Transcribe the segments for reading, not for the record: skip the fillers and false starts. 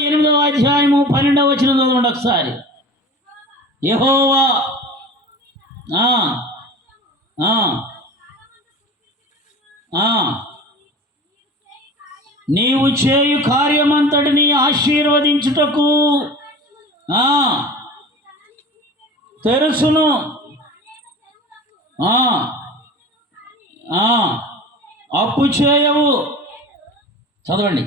8వ అధ్యాయము 12వ వచనం చదవండి ఒకసారి. యెహోవా నీవు చేయు కార్యమంతటిని ఆశీర్వదించుటకు తెరుసును. అప్పు చేయవు. చదవండి.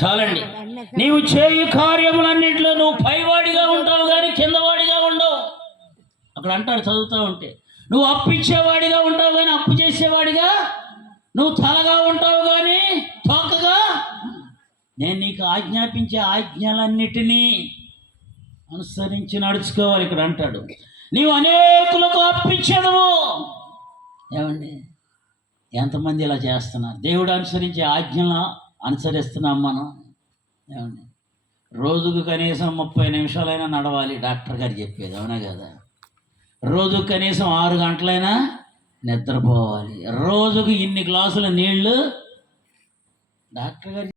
చాలండి. నీవు చేయు కార్యములన్నింటిలో నువ్వు పైవాడిగా ఉంటావు కానీ కిందవాడిగా ఉండవు. అక్కడ అంటాడు చదువుతూ ఉంటే, నువ్వు అప్పు ఇచ్చేవాడిగా ఉంటావు కానీ అప్పు చేసేవాడిగా, నువ్వు తలగా ఉంటావు కానీ తోకగా. నేను నీకు ఆజ్ఞాపించే ఆజ్ఞలన్నిటినీ అనుసరించి నడుచుకోవాలి. ఇక్కడ అంటాడు, నీవు అనేకులకు అప్పిచ్చేదవు. ఏమండి, ఎంతమంది ఇలా చేస్తున్నారు? దేవుడు అనుసరించే ఆజ్ఞలను అనుసరిస్తున్నాం మనం. ఏమండి, రోజుకు కనీసం 30 నిమిషాలైనా నడవాలి, డాక్టర్ గారు చెప్పేది, అవునా కదా? రోజుకు కనీసం 6 గంటలైనా నిద్రపోవాలి. రోజుకు ఇన్ని గ్లాసుల నీళ్లు డాక్టర్ గారు